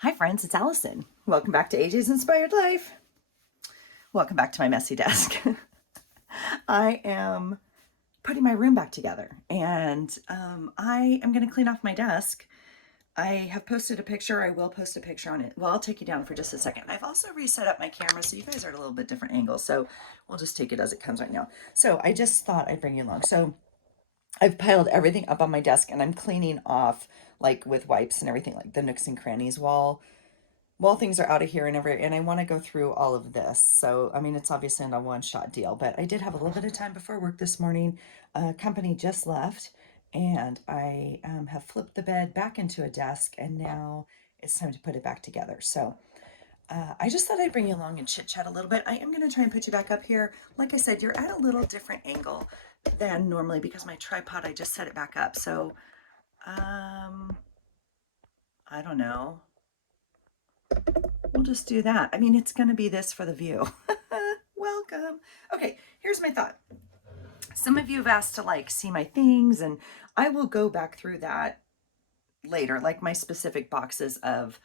Hi friends, it's Allison. Welcome back to AJ's Inspired Life. Welcome back to my messy desk. I am putting my room back together and I am going to clean off my desk. I have posted a picture. I will post a picture on it. Well, I'll take you down for just a second. I've also reset up my camera so you guys are at a little bit different angle. So we'll just take it as it comes right now. So I just thought I'd bring you along. So I've piled everything up on my desk and I'm cleaning off like with wipes and everything, like the nooks and crannies while things are out of here and I want to go through all of this. So, I mean, it's obviously not a one-shot deal, but I did have a little bit of time before work this morning. Company just left and I have flipped the bed back into a desk and now it's time to put it back together. So, I just thought I'd bring you along and chit chat a little bit. I am going to try and put you back up here. Like I said, you're at a little different angle than normally because my tripod, I just set it back up. So, I don't know. We'll just do that. I mean, it's going to be this for the view. Welcome. Okay, here's my thought. Some of you have asked to like see my things, and I will go back through that later, like my specific boxes of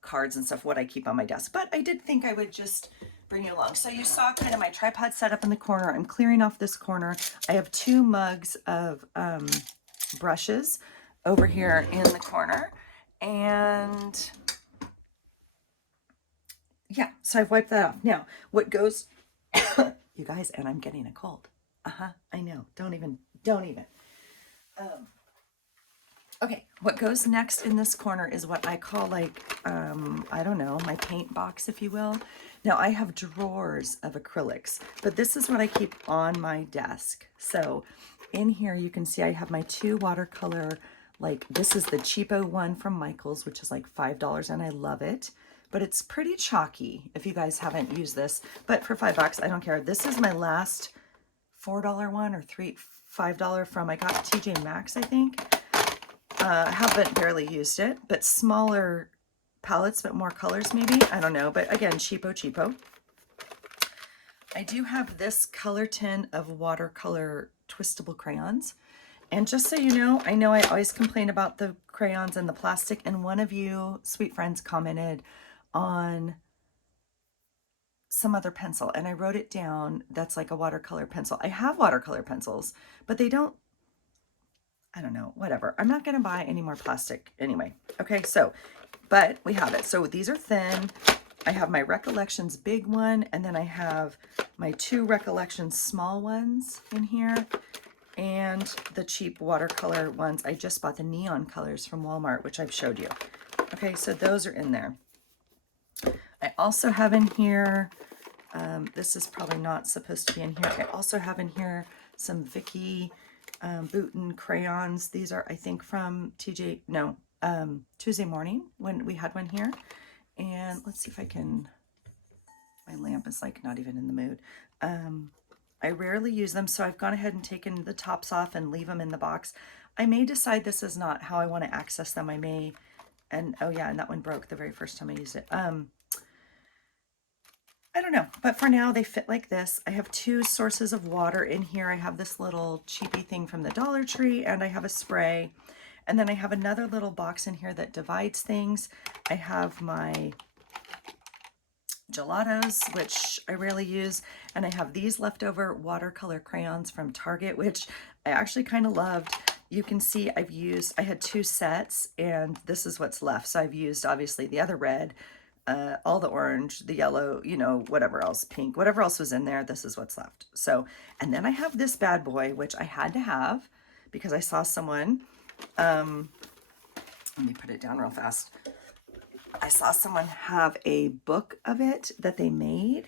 cards and stuff, what I keep on my desk. But I did think I would just bring you along. So you saw kind of my tripod set up in the corner. I'm clearing off this corner. I have two mugs of brushes over here in the corner. And yeah, so I've wiped that off. Now, what goes, you guys, and I'm getting a cold. I know. Don't even. Okay, what goes next in this corner is what I call like, I don't know, my paint box, if you will. Now, I have drawers of acrylics, but this is what I keep on my desk. So in here, you can see I have my two watercolor, like this is the cheapo one from Michaels, which is like $5, and I love it. But it's pretty chalky if you guys haven't used this. But for $5, I don't care. This is my last $4 one or $5 from, I got TJ Maxx, I think. Haven't barely used it, but smaller palettes, but more colors maybe. I don't know, but again, cheapo. I do have this color tin of watercolor twistable crayons. And just so you know I always complain about the crayons and the plastic, and one of you sweet friends commented on some other pencil, and I wrote it down. That's like a watercolor pencil. I have watercolor pencils, but they don't, I don't know, whatever. I'm not going to buy any more plastic anyway. Okay, so, but we have it. So these are thin. I have my Recollections big one, and then I have my two Recollections small ones in here, and the cheap watercolor ones. I just bought the neon colors from Walmart, which I've showed you. Okay, so those are in there. I also have in here, this is probably not supposed to be in here. I also have in here some Vicky Bouton crayons. These are, I think, from Tuesday Morning when we had one here. And let's see if I can, my lamp is like not even in the mood. I rarely use them, so I've gone ahead and taken the tops off and leave them in the box. I may decide this is not how I want to access them. I may, and oh yeah, and that one broke the very first time I used it. I don't know, but for now they fit like this. I have two sources of water in here. I have this little cheapy thing from the Dollar Tree, and I have a spray. And then I have another little box in here that divides things. I have my gelatos, which I rarely use, and I have these leftover watercolor crayons from Target, which I actually kind of loved. You can see I had two sets, and this is what's left. So I've used obviously the other red, all the orange, the yellow, whatever else, pink, whatever else was in there, this is what's left. So, and then I have this bad boy, which I had to have because I saw someone, let me put it down real fast. I saw someone have a book of it that they made,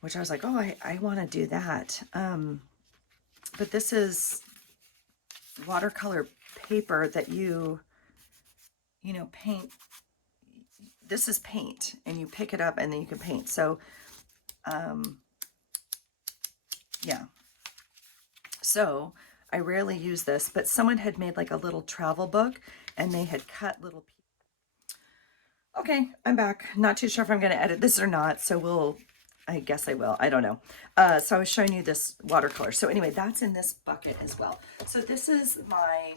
which I was like, oh, I want to do that. But this is watercolor paper that you paint. This is paint, and you pick it up and then you can paint. So, yeah. So I rarely use this, but someone had made like a little travel book, and they had cut little pieces. Okay, I'm back. Not too sure if I'm going to edit this or not, so I guess I will. I don't know. So I was showing you this watercolor. So anyway, that's in this bucket as well. So this is my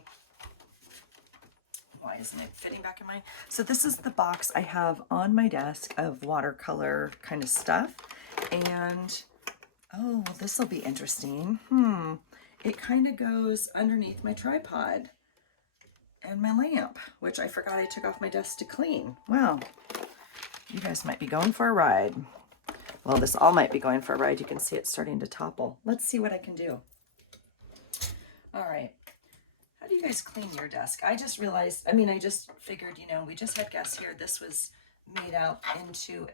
Why isn't it fitting back in mine? So this is the box I have on my desk of watercolor kind of stuff. And, oh, well, this will be interesting. It kind of goes underneath my tripod and my lamp, which I forgot I took off my desk to clean. Wow, you guys might be going for a ride. Well, this all might be going for a ride. You can see it starting to topple. Let's see what I can do. All right. How do you guys clean your desk? I just realized, I just figured, we just had guests here. This was made out into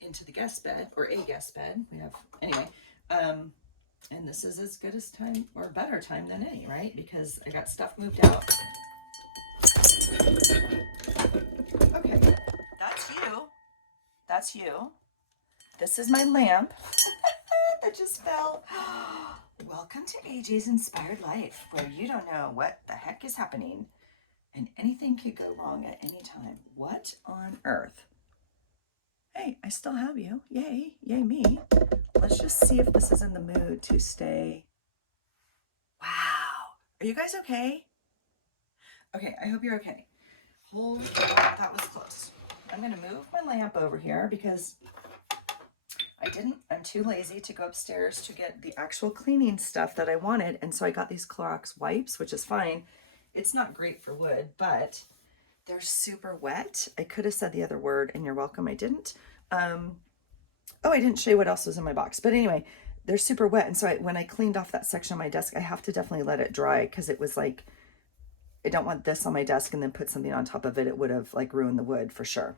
into the guest bed, or a guest bed. We have, anyway, and this is as good as time, or better time than any, right? Because I got stuff moved out. Okay, that's you. That's you. This is my lamp that just fell. Welcome to AJ's Inspired Life, where you don't know what the heck is happening and anything could go wrong at any time. What on earth? Hey, I still have you. Yay, yay me. Let's just see if this is in the mood to stay. Wow. Are you guys okay? Okay, I hope you're okay. That was close. I'm going to move my lamp over here because I'm too lazy to go upstairs to get the actual cleaning stuff that I wanted. And so I got these Clorox wipes, which is fine. It's not great for wood, but they're super wet. I could have said the other word and you're welcome. I didn't. Oh, I didn't show you what else was in my box. But anyway, they're super wet. And so when I cleaned off that section of my desk, I have to definitely let it dry because it was like, I don't want this on my desk and then put something on top of it. It would have like ruined the wood for sure.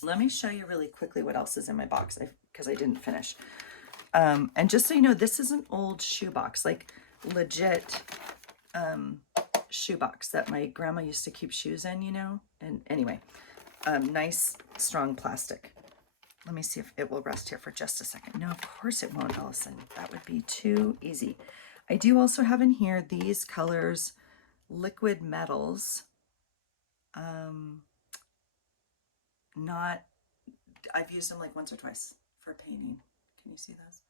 Let me show you really quickly what else is in my box because I didn't finish. And just so you know, this is an old shoebox, like legit shoebox that my grandma used to keep shoes in, And anyway, nice, strong plastic. Let me see if it will rest here for just a second. No, of course it won't, Allison. That would be too easy. I do also have in here these colors, liquid metals. I've used them like once or twice for painting. Can you see those?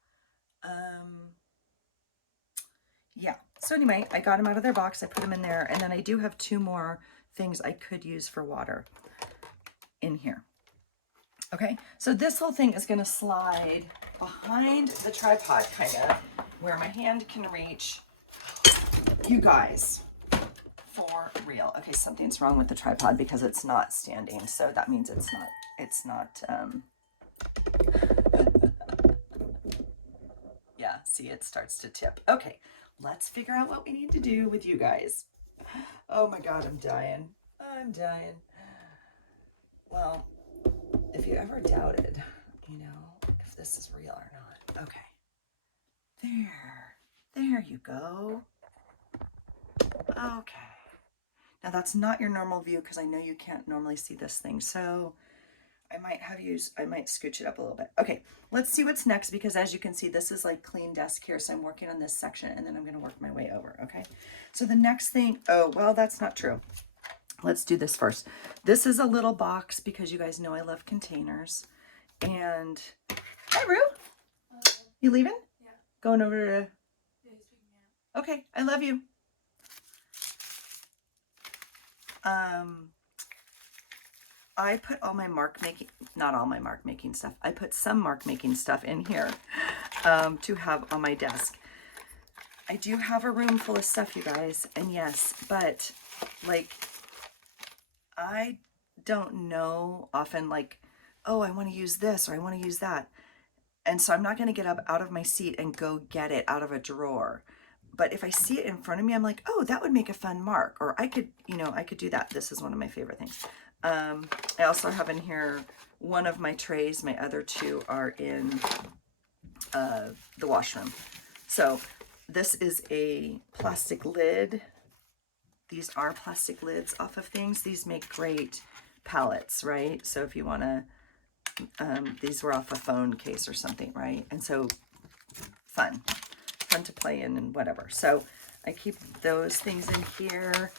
Yeah. So anyway, I got them out of their box. I put them in there. And then I do have two more things I could use for water in here. Okay. So this whole thing is going to slide behind the tripod, kind of, where my hand can reach. You guys, for real. Okay, something's wrong with the tripod because it's not standing. So that means it's not, yeah, see, it starts to tip. Okay, let's figure out what we need to do with you guys. Oh my God, I'm dying. I'm dying. Well, if you ever doubted, if this is real or not. Okay. There you go. Okay. Now that's not your normal view because I know you can't normally see this thing. So I might scooch it up a little bit. Okay, let's see what's next because as you can see, this is like clean desk here. So I'm working on this section and then I'm going to work my way over. Okay. So the next thing, oh, well, that's not true. Let's do this first. This is a little box because you guys know I love containers. And hi, Rue. You leaving? Yeah. Going over to. Yeah, he's picking me up. Okay, I love you. I put all my not all my mark making stuff. I put some mark making stuff in here to have on my desk. I do have a room full of stuff, you guys. And yes, but like, I don't know often like, oh, I want to use this or I want to use that. And so I'm not going to get up out of my seat and go get it out of a drawer. But if I see it in front of me, I'm like, oh, that would make a fun mark. Or I could do that. This is one of my favorite things. I also have in here one of my trays. My other two are in the washroom. So this is a plastic lid. These are plastic lids off of things. These make great palettes, right? So if you want to, these were off a phone case or something, right? And so fun to play in and whatever. So I keep those things in here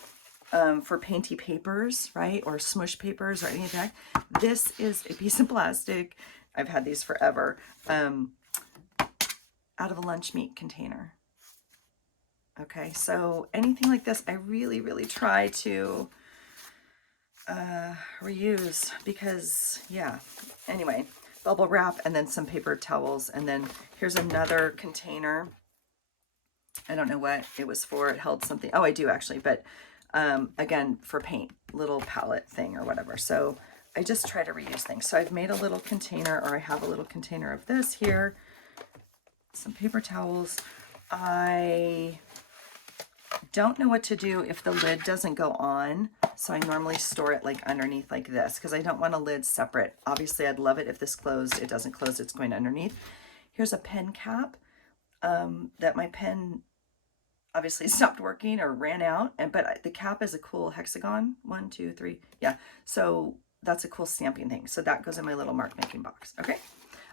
for painty papers, right? Or smush papers or any of that. This is a piece of plastic. I've had these forever. Out of a lunch meat container. Okay, so anything like this, I really, really try to reuse because, yeah, anyway, bubble wrap and then some paper towels. And then here's another container. I don't know what it was for. It held something. Oh, I do actually, but again, for paint, little palette thing or whatever. So I just try to reuse things. So I've made a little container, or I have a little container of this here, some paper towels. I don't know what to do if the lid doesn't go on. So I normally store it like underneath like this because I don't want a lid separate. Obviously, I'd love it if this closed. It doesn't close, it's going underneath. Here's a pen cap that my pen obviously stopped working or ran out. But the cap is a cool hexagon. 1, 2, 3. Yeah. So that's a cool stamping thing. So that goes in my little mark making box. Okay.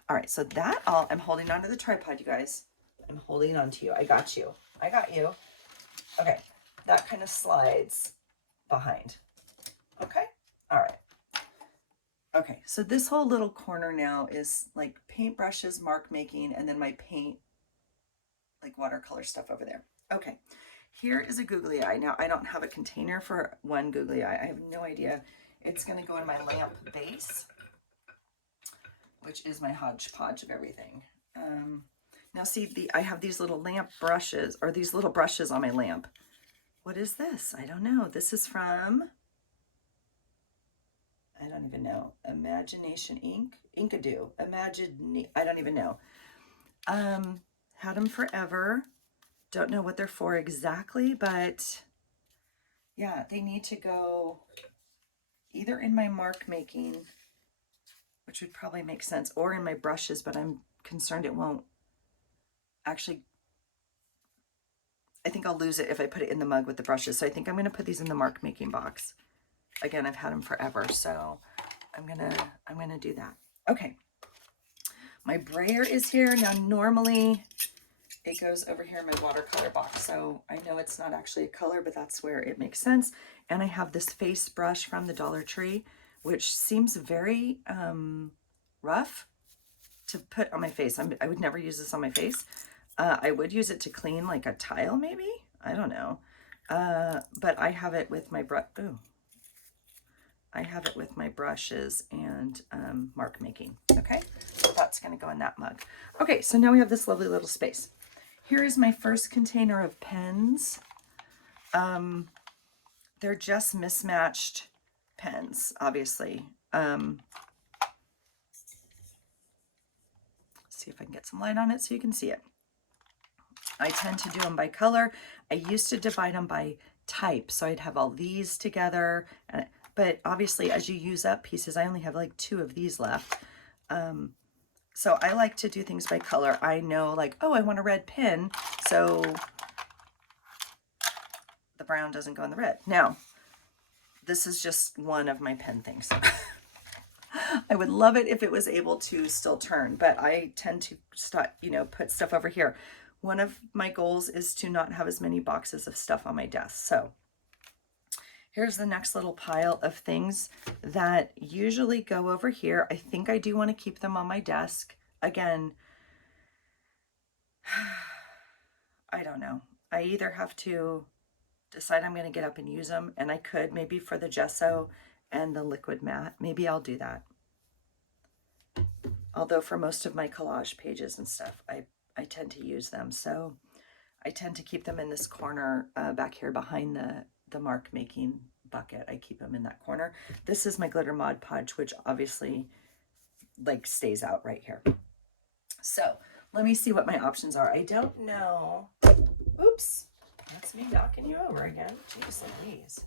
All right. So that all, I'm holding onto the tripod, you guys. I'm holding on to you. I got you. I got you. Okay. That kind of slides behind. Okay. All right. Okay. So this whole little corner now is like paintbrushes, mark making, and then my paint, like watercolor stuff over there. Okay, here is a googly eye. Now, I don't have a container for one googly eye. I have no idea. It's going to go in my lamp base, which is my hodgepodge of everything. Now, see, I have these little lamp brushes, or these little brushes on my lamp. What is this? I don't know. This is from, I don't even know, Imagination Ink? Inkadoo. I don't even know. Had them forever. Don't know what they're for exactly, but yeah, they need to go either in my mark making, which would probably make sense, or in my brushes, but I'm concerned it won't actually. I think I'll lose it if I put it in the mug with the brushes. So I think I'm going to put these in the mark making box. Again, I've had them forever, so I'm going to do that. Okay. My brayer is here. Now, normally it goes over here in my watercolor box. So I know it's not actually a color, but that's where it makes sense. And I have this face brush from the Dollar Tree, which seems very rough to put on my face. I would never use this on my face. I would use it to clean like a tile, maybe. I don't know. But I have it with my I have it with my brushes and mark making. Okay, so that's going to go in that mug. Okay, so now we have this lovely little space. Here is my first container of pens. They're just mismatched pens, obviously. See if I can get some light on it so you can see it. I tend to do them by color. I used to divide them by type, so I'd have all these together. But obviously, as you use up pieces, I only have like 2 of these left. So I like to do things by color. I know like, oh, I want a red pen, so the brown doesn't go in the red. Now, this is just one of my pen things. I would love it if it was able to still turn, but I tend to put stuff over here. One of my goals is to not have as many boxes of stuff on my desk. So here's the next little pile of things that usually go over here. I think I do want to keep them on my desk. Again, I don't know. I either have to decide I'm going to get up and use them, and I could maybe for the gesso and the liquid matte. Maybe I'll do that. Although for most of my collage pages and stuff, I tend to use them. So I tend to keep them in this corner back here behind the mark making bucket. I keep them in that corner. This is my glitter Mod Podge, which obviously like stays out right here. So let me see what my options are. I don't know. Oops, that's me knocking you over again. Jeez Louise.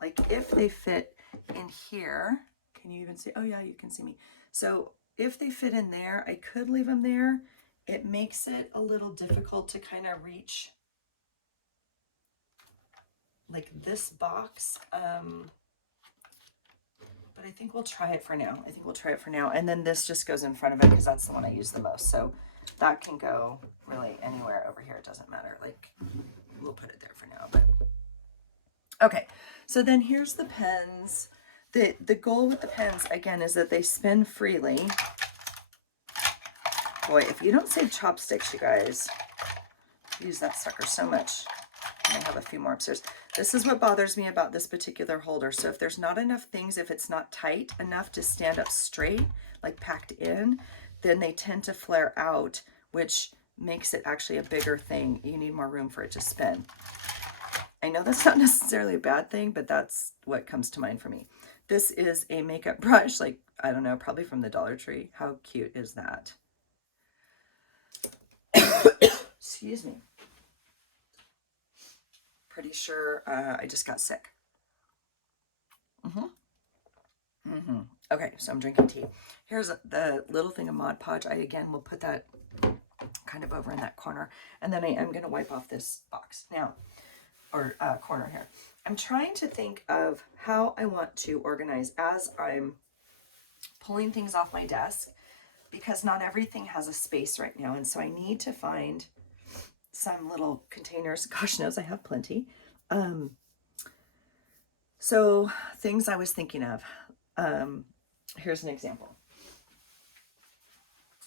Like if they fit in here, can you even see? Oh yeah, you can see me. So if they fit in there, I could leave them there. It makes it a little difficult to kind of reach like this box. But I think we'll try it for now. And then this just goes in front of it because that's the one I use the most. So that can go really anywhere over here. It doesn't matter. Like we'll put it there for now. But okay. So then here's the pens. The goal with the pens again is that they spin freely. Boy, if you don't say chopsticks, you guys, use that sucker so much. And I have a few more upstairs. This is what bothers me about this particular holder. So if there's not enough things, if it's not tight enough to stand up straight, like packed in, then they tend to flare out, which makes it actually a bigger thing. You need more room for it to spin. I know that's not necessarily a bad thing, but that's what comes to mind for me. This is a makeup brush, like, I don't know, probably from the Dollar Tree. How cute is that? Excuse me. Pretty sure I just got sick. Okay, so I'm drinking tea. Here's the little thing of Mod Podge. I, again, will put that kind of over in that corner. And then I am going to wipe off this box now, or corner here. I'm trying to think of how I want to organize as I'm pulling things off my desk, because not everything has a space right now. And so I need to find some little containers. Gosh knows I have plenty. So things I was thinking of. Here's an example.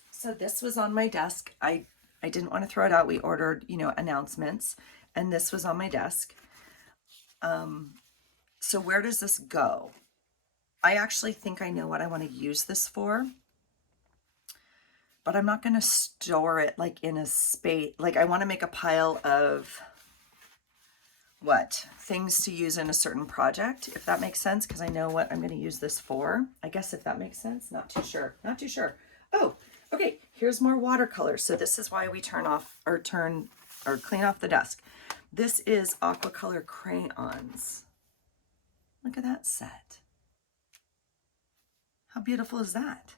So this was on my desk. I didn't want to throw it out. We ordered, you know, announcements, and this was on my desk. So where does this go? I actually think I know what I want to use this for, but I'm not going to store it like in a space. Like I want to make a pile of things to use in a certain project, if that makes sense, because I know what I'm going to use this for. I guess if that makes sense. Not too sure. Oh, okay. Here's more watercolor. So this is why we clean off the desk. This is Aquacolor crayons. Look at that set. How beautiful is that?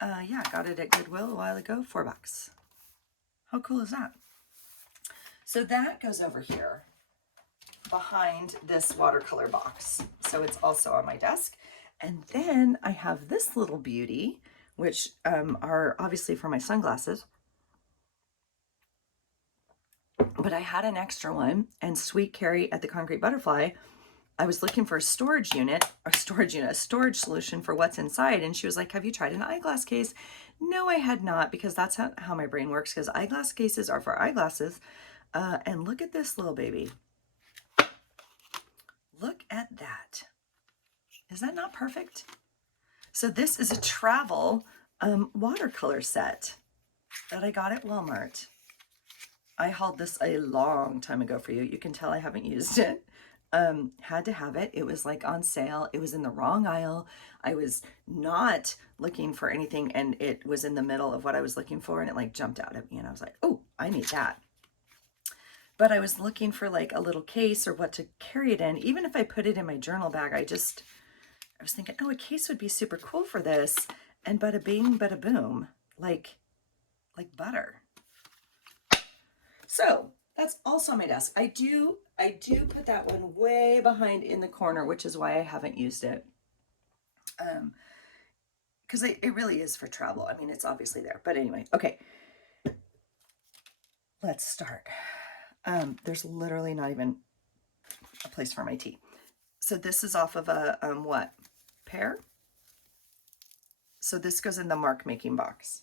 Yeah, got it at Goodwill a while ago, $4. How cool is that? So that goes over here behind this watercolor box. So it's also on my desk. And then I have this little beauty, which are obviously for my sunglasses. But I had an extra one, and Sweet Carrie at the Concrete Butterfly, I was looking for a storage solution for what's inside. And she was like, have you tried an eyeglass case? No, I had not, because that's how my brain works, because eyeglass cases are for eyeglasses. And look at this little baby. Look at that. Is that not perfect? So this is a travel watercolor set that I got at Walmart. I hauled this a long time ago for you. You can tell I haven't used it. Had to have it. It was like on sale. It was in the wrong aisle. I was not looking for anything, and it was in the middle of what I was looking for, and it like jumped out at me, and I was like, oh, I need that. But I was looking for like a little case or what to carry it in. Even if I put it in my journal bag, I was thinking, oh, a case would be super cool for this. And bada bing, bada boom, like butter. So that's also on my desk. I do put that one way behind in the corner, which is why I haven't used it. Because it really is for travel. I mean, it's obviously there. But anyway, okay. Let's start. There's literally not even a place for my tea. So this is off of a, pear? So this goes in the mark making box.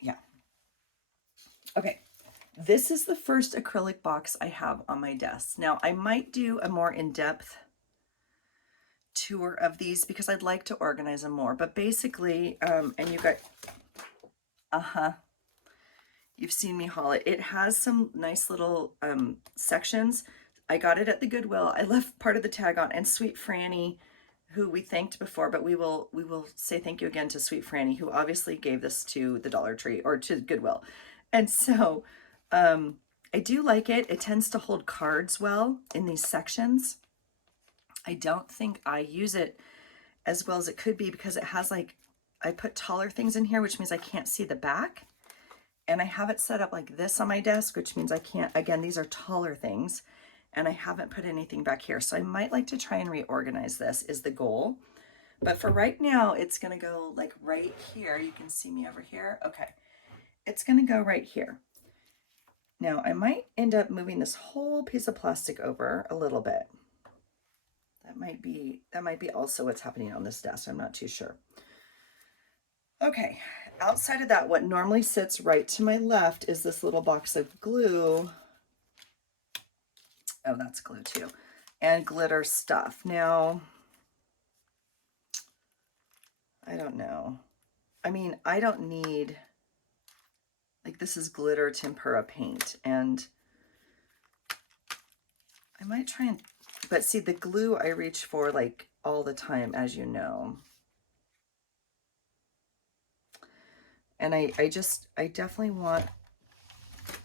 Yeah. Okay. This is the first acrylic box I have on my desk. Now I might do a more in-depth tour of these because I'd like to organize them more, but basically, and you got, you've seen me haul it. It has some nice little sections. I got it at the Goodwill. I left part of the tag on, and Sweet Franny, who we thanked before, but we will say thank you again to Sweet Franny, who obviously gave this to the Dollar Tree or to Goodwill. And so I do like it. It tends to hold cards well in these sections. I don't think I use it as well as it could be because it has like, I put taller things in here, which means I can't see the back. And I have it set up like this on my desk, which means I can't, again, these are taller things, and I haven't put anything back here. So I might like to try and reorganize this is the goal. But for right now, it's gonna go like right here. You can see me over here. Okay, it's gonna go right here. Now I might end up moving this whole piece of plastic over a little bit. That might be also what's happening on this desk. I'm not too sure. Okay, outside of that, what normally sits right to my left is this little box of glue. Oh, that's glue too. And glitter stuff. Now, I don't know. I mean, I don't need, like, this is glitter tempera paint, and I might try and, but see, the glue I reach for like all the time, as you know. And I definitely want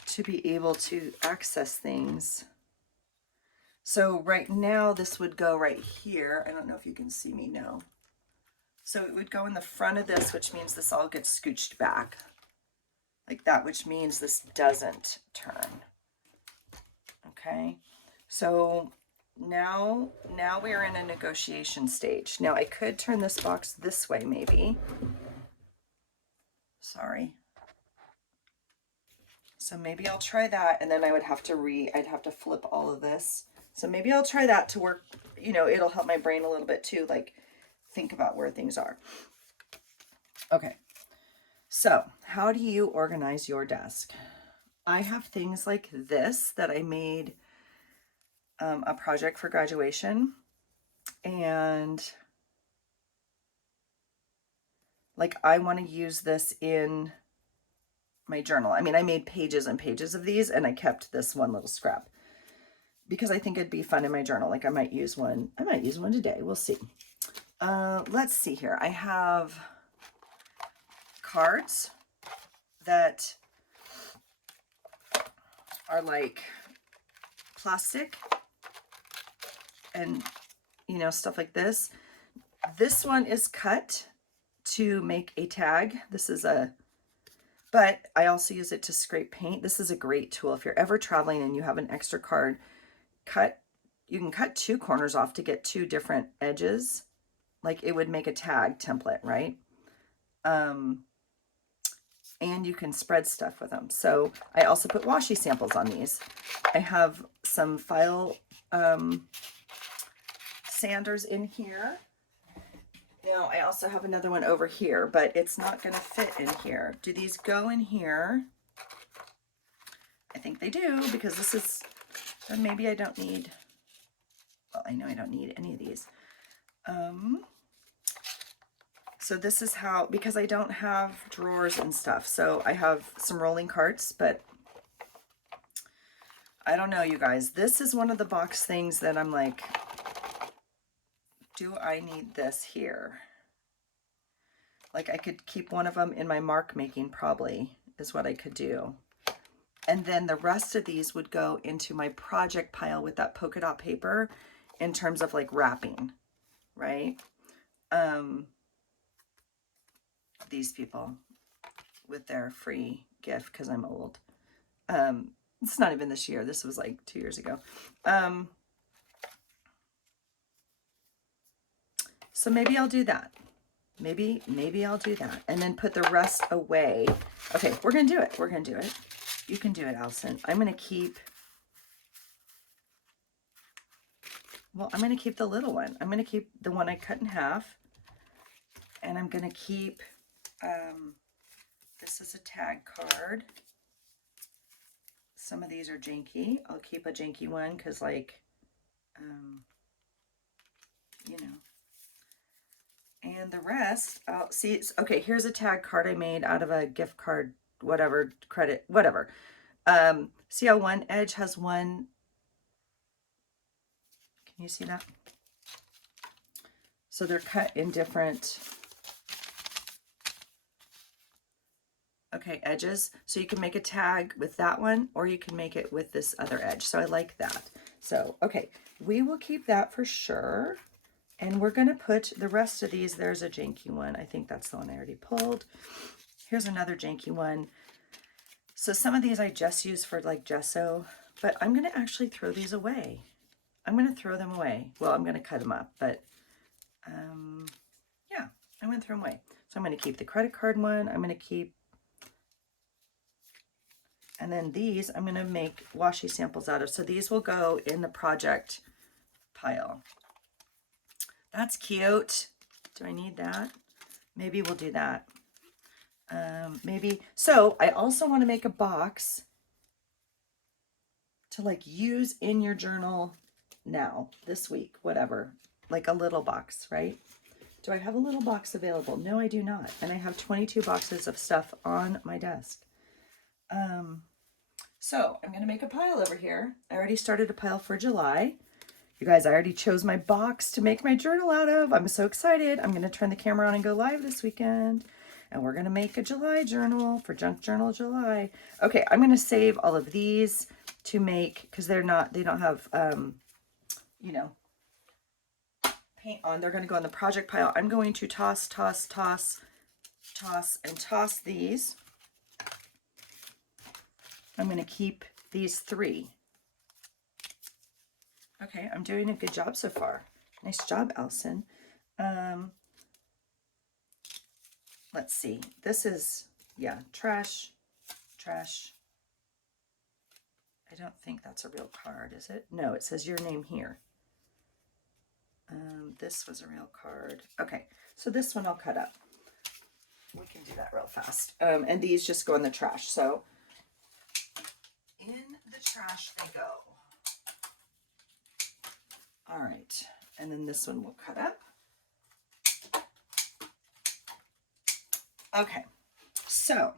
to be able to access things. So right now this would go right here. I don't know if you can see me now. So it would go in the front of this, which means this all gets scooched back like that, which means this doesn't turn. Okay. So now we're in a negotiation stage. Now I could turn this box this way maybe. Sorry. So maybe I'll try that, and then I would have to I'd have to flip all of this. So maybe I'll try that to work, you know, it'll help my brain a little bit too, like think about where things are. Okay. So how do you organize your desk? I have things like this that I made a project for graduation, and like I want to use this in my journal. I mean, I made pages and pages of these, and I kept this one little scrap because I think it'd be fun in my journal. Like I might use one today. We'll see. Let's see here. I have cards that are like plastic and, you know, stuff like this. This one is cut to make a tag. But I also use it to scrape paint. This is a great tool. If you're ever traveling and you have an extra card, you can cut 2 corners off to get 2 different edges. Like it would make a tag template, right? And you can spread stuff with them. So I also put washi samples on these. I have some file sanders in here. Now I also have another one over here, but it's not going to fit in here. Do these go in here? I think they do, because this is, then maybe I don't need, well, I know I don't need any of these. So this is how, because I don't have drawers and stuff, so I have some rolling carts, but I don't know, you guys. This is one of the box things that I'm like, do I need this here? Like I could keep one of them in my mark making, probably is what I could do. And then the rest of these would go into my project pile with that polka dot paper in terms of like wrapping, right? These people with their free gift because I'm old. It's not even this year. This was like 2 years ago. So maybe I'll do that. Maybe I'll do that and then put the rest away. Okay, we're going to do it. We're going to do it. You can do it, Allison. I'm going to keep, well, I'm going to keep the little one. I'm going to keep the one I cut in half, and I'm going to keep, this is a tag card. Some of these are janky. I'll keep a janky one because, like, you know. And the rest, I'll see. Okay, here's a tag card I made out of a gift card, whatever, credit, whatever. See how one edge has one, can you see that? So they're cut in different, okay, edges. So you can make a tag with that one, or you can make it with this other edge. So I like that. So, okay, we will keep that for sure. And we're going to put the rest of these. There's a janky one. I think that's the one I already pulled. Here's another janky one. So some of these I just use for like gesso, but I'm going to actually throw these away. I'm going to throw them away. Well, I'm going to cut them up, but yeah, I'm going to throw them away. So I'm going to keep the credit card one. I'm going to keep, and then these I'm going to make washi samples out of. So these will go in the project pile. That's cute. Do I need that? Maybe we'll do that. Maybe, so I also want to make a box to like use in your journal now, this week, whatever, like a little box, right? Do I have a little box available? No, I do not. And I have 22 boxes of stuff on my desk. So I'm going to make a pile over here. I already started a pile for July. You guys, I already chose my box to make my journal out of. I'm so excited. I'm going to turn the camera on and go live this weekend. And we're going to make a July journal for Junk Journal July. Okay, I'm going to save all of these to make, because they don't have, you know, paint on. They're going to go on the project pile. I'm going to toss, and toss these. I'm going to keep these 3. Okay, I'm doing a good job so far. Nice job, Allison. Let's see. This is, yeah, trash. I don't think that's a real card, is it? No, it says your name here. This was a real card. Okay, so this one I'll cut up. We can do that real fast. And these just go in the trash. So in the trash they go. All right, and then this one we'll cut up. Okay, so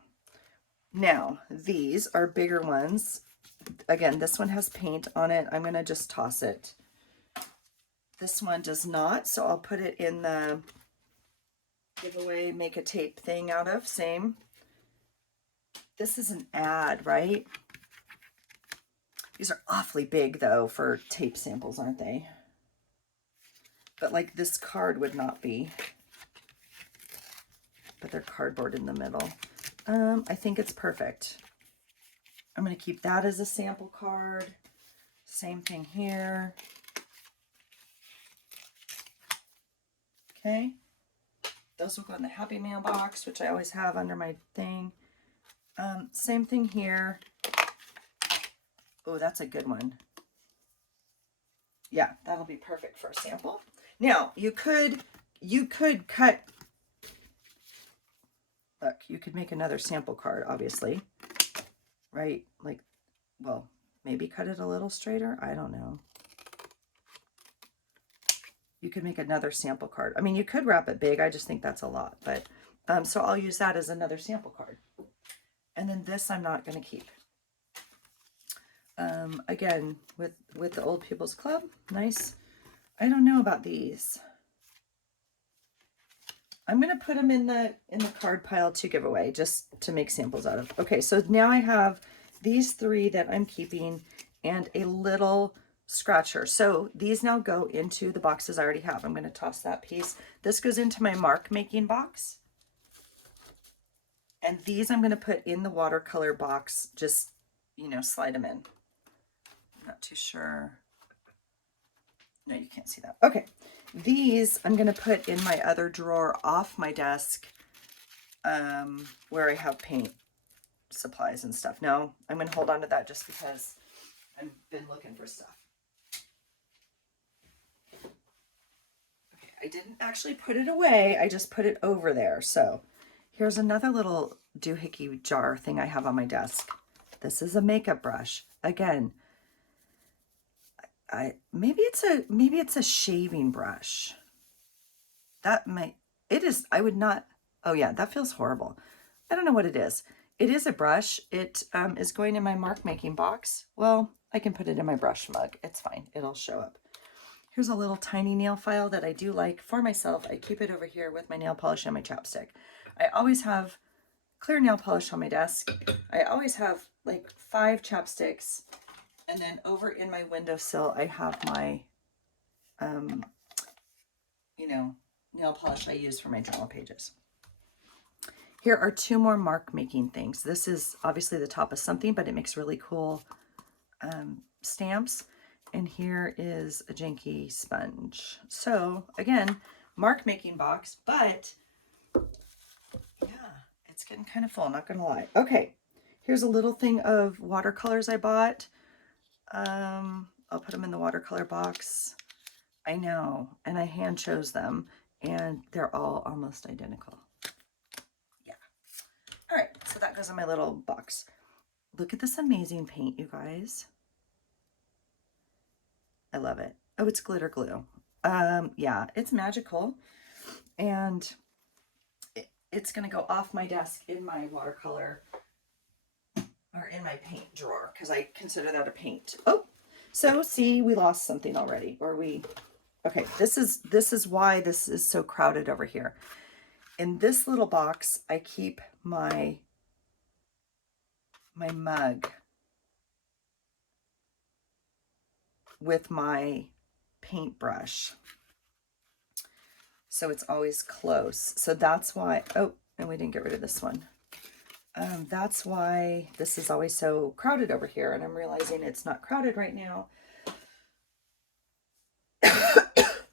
now these are bigger ones. Again, this one has paint on it. I'm gonna just toss it. This one does not, so I'll put it in the giveaway, make a tape thing out of, same. This is an ad, right? These are awfully big though for tape samples, aren't they? But like this card would not be. But they're cardboard in the middle. I think it's perfect. I'm going to keep that as a sample card. Same thing here. Okay. Those will go in the Happy Mail box, which I always have under my thing. Same thing here. Oh, that's a good one. Yeah, that'll be perfect for a sample. Now, you could cut, look, you could make another sample card, obviously, right? Like, well, maybe cut it a little straighter. I don't know. You could make another sample card. I mean, you could wrap it big. I just think that's a lot, but so I'll use that as another sample card. And then this I'm not going to keep. Again, with the Old People's Club, nice. I don't know about these. I'm going to put them in the card pile to give away, just to make samples out of. Okay, so now I have these 3 that I'm keeping and a little scratcher. So these now go into the boxes I already have. I'm going to toss that piece. This goes into my mark making box. And these I'm going to put in the watercolor box, just, you know, slide them in. I'm not too sure. No, you can't see that. Okay. These I'm going to put in my other drawer off my desk, where I have paint supplies and stuff. No, I'm going to hold on to that just because I've been looking for stuff. Okay, I didn't actually put it away. I just put it over there. So here's another little doohickey jar thing I have on my desk. This is a makeup brush. Again, maybe it's a shaving brush. That might, it is, I would not, oh yeah, that feels horrible. I don't know what it is. It is a brush. It is going in my mark making box. Well, I can put it in my brush mug. It's fine. It'll show up. Here's a little tiny nail file that I do like for myself. I keep it over here with my nail polish and my chapstick. I always have clear nail polish on my desk. I always have like 5 chapsticks. And then over in my windowsill, I have my, you know, nail polish I use for my journal pages. Here are 2 more mark making things. This is obviously the top of something, but it makes really cool stamps. And here is a Janky sponge. So again, mark making box, but yeah, it's getting kind of full, not gonna lie. Okay, here's a little thing of watercolors I bought. I'll put them in the watercolor box. I know, and I hand chose them, and they're all almost identical. Yeah. So that goes in my little box. Look at this amazing paint, you guys. I love it. Oh, it's glitter glue. Yeah, it's magical. And it's going to go off my desk in my watercolor or in my paint drawer because I consider that a paint. Oh, so see, we lost something already, or okay, this is why this is so crowded over here. In this little box, I keep my mug with my paintbrush. So it's always close. So that's why, oh, and we didn't get rid of this one. That's why this is always so crowded over here. And I'm realizing it's not crowded right now.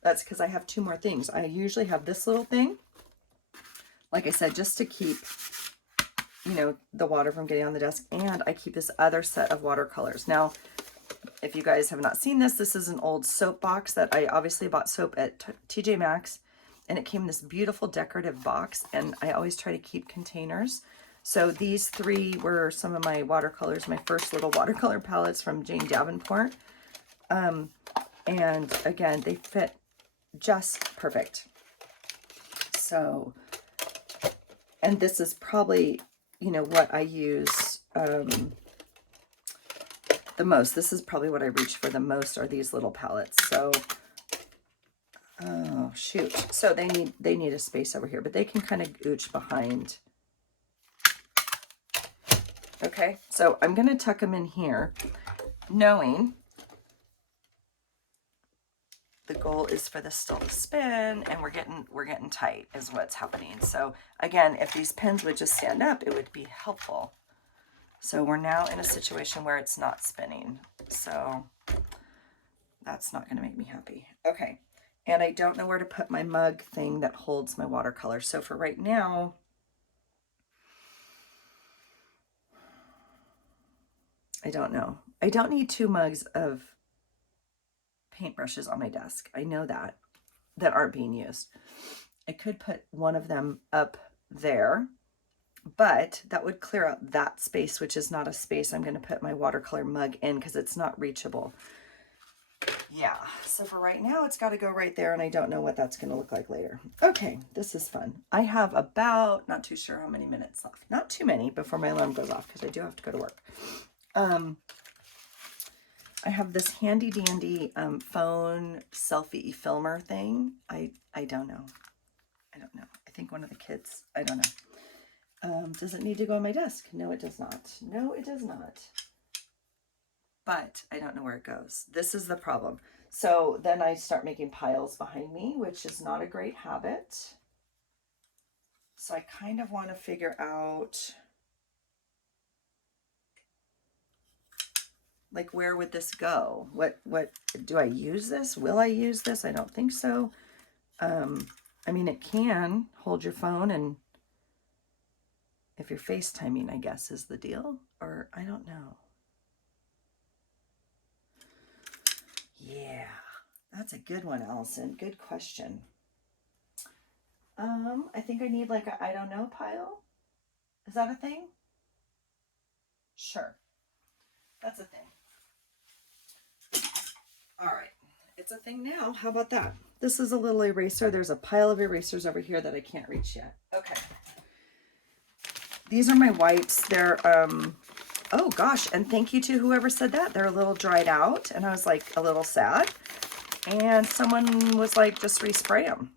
That's because I have two more things. I usually have this little thing, like I said, just to keep, you know, the water from getting on the desk. And I keep this other set of watercolors. Now, if you guys have not seen this, this is an old soap box that I obviously bought soap at TJ Maxx. And it came in this beautiful decorative box. And I always try to keep containers. So these three were some of my watercolors, my first little watercolor palettes from Jane Davenport. And again, they fit just perfect. So, and this is probably, you know, what I use the most. This is probably what I reach for the most, are these little palettes. So, oh shoot. So they need a space over here, but they can kind of gooch behind. Okay, so I'm going to tuck them in here, knowing the goal is for this still to spin, and we're getting tight is what's happening. So again, if these pins would just stand up, it would be helpful. So we're now in a situation where it's not spinning. So that's not going to make me happy. Okay, and I don't know where to put my mug thing that holds my watercolor. So for right now, I don't know. I don't need two mugs of paintbrushes on my desk. I know that aren't being used. I could put one of them up there, but that would clear out that space, which is not a space I'm going to put my watercolor mug in because it's not reachable. Yeah, so for right now, it's got to go right there, and I don't know what that's going to look like later. Okay, this is fun. I have about, not too sure how many minutes left. Not too many before my alarm goes off because I do have to go to work. I have this handy dandy phone selfie filmer thing. I don't know. I don't know. I think one of the kids, I don't know. Does it need to go on my desk? No, it does not. No, it does not. But I don't know where it goes. This is the problem. So then I start making piles behind me, which is not a great habit. So I kind of want to figure out, like, where would this go? What do I use this? Will I use this? I don't think so. I mean, it can hold your phone, and if you're FaceTiming, I guess is the deal, or I don't know. Yeah, that's a good one, Allison. Good question. I think I need like a I don't know pile. Is that a thing? Sure. That's a thing. All right. It's a thing now. How about that? This is a little eraser. There's a pile of erasers over here that I can't reach yet. Okay. These are my wipes. They're, oh gosh, and thank you to whoever said that. They're a little dried out, and I was like a little sad. And someone was like, just respray them.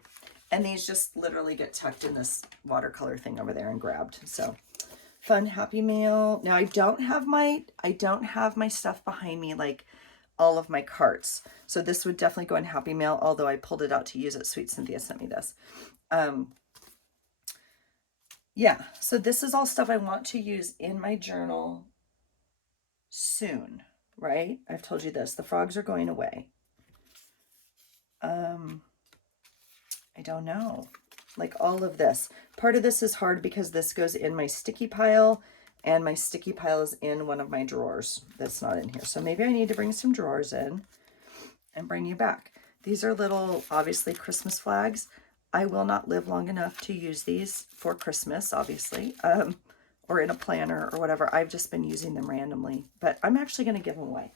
And these just literally get tucked in this watercolor thing over there and grabbed. So fun, happy meal. Now I don't have my stuff behind me, like all of my carts. So this would definitely go in Happy Mail, although I pulled it out to use it. Sweet Cynthia sent me this. Yeah, so this is all stuff I want to use in my journal soon, right? I've told you this. The frogs are going away. I don't know. Like all of this. Part of this is hard because this goes in my sticky pile, and my sticky pile is in one of my drawers that's not in here. So maybe I need to bring some drawers in and bring you back. These are little, obviously, Christmas flags. I will not live long enough to use these for Christmas, obviously, or in a planner or whatever. I've just been using them randomly, but I'm actually going to give them away.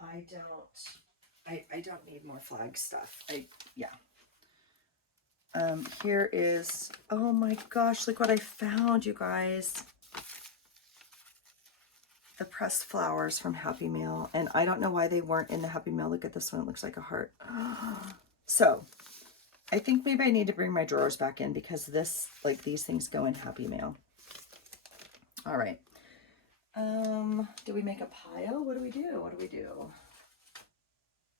I don't need more flag stuff. Yeah. Here is, oh my gosh, look what I found, you guys. The pressed flowers from Happy Mail. And I don't know why they weren't in the Happy Mail. Look at this one. It looks like a heart. So I think maybe I need to bring my drawers back in because this, like these things go in Happy Mail. All right. Do we make a pile? What do we do? What do we do?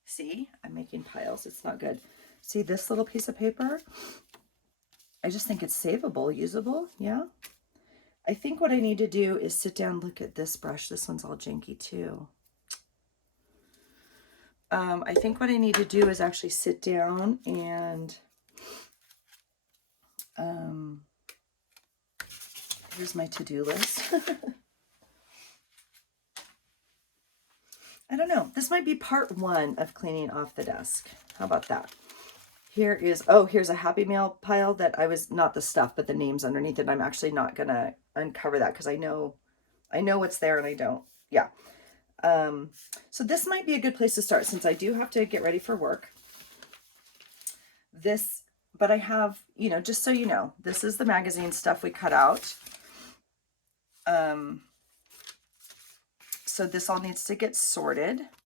See, I'm making piles. It's not good. See this little piece of paper? I just think it's savable, usable. Yeah. I think what I need to do is sit down, look at this brush. This one's all janky too. I think what I need to do is actually sit down and here's my to-do list. I don't know. This might be part 1 of cleaning off the desk. How about that? Here is, oh, here's a Happy Mail pile that I was, not the stuff, but the names underneath it. I'm actually not going to uncover that because I know what's there and I don't. Yeah. So this might be a good place to start since I do have to get ready for work. But I have, you know, just so you know, this is the magazine stuff we cut out. So this all needs to get sorted.